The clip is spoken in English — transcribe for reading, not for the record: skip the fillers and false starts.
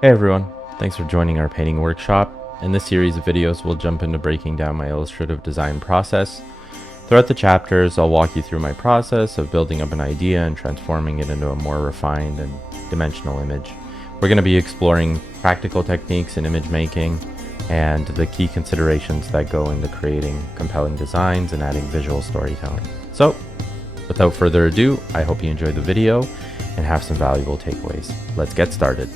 Hey everyone, thanks for joining our painting workshop. In this series of videos, we'll jump into breaking down my illustrative design process. Throughout the chapters, I'll walk you through my process of building up an idea and transforming it into a more refined and dimensional image. We're going to be exploring practical techniques in image making and the key considerations that go into creating compelling designs and adding visual storytelling. So, without further ado, I hope you enjoy the video and have some valuable takeaways. Let's get started.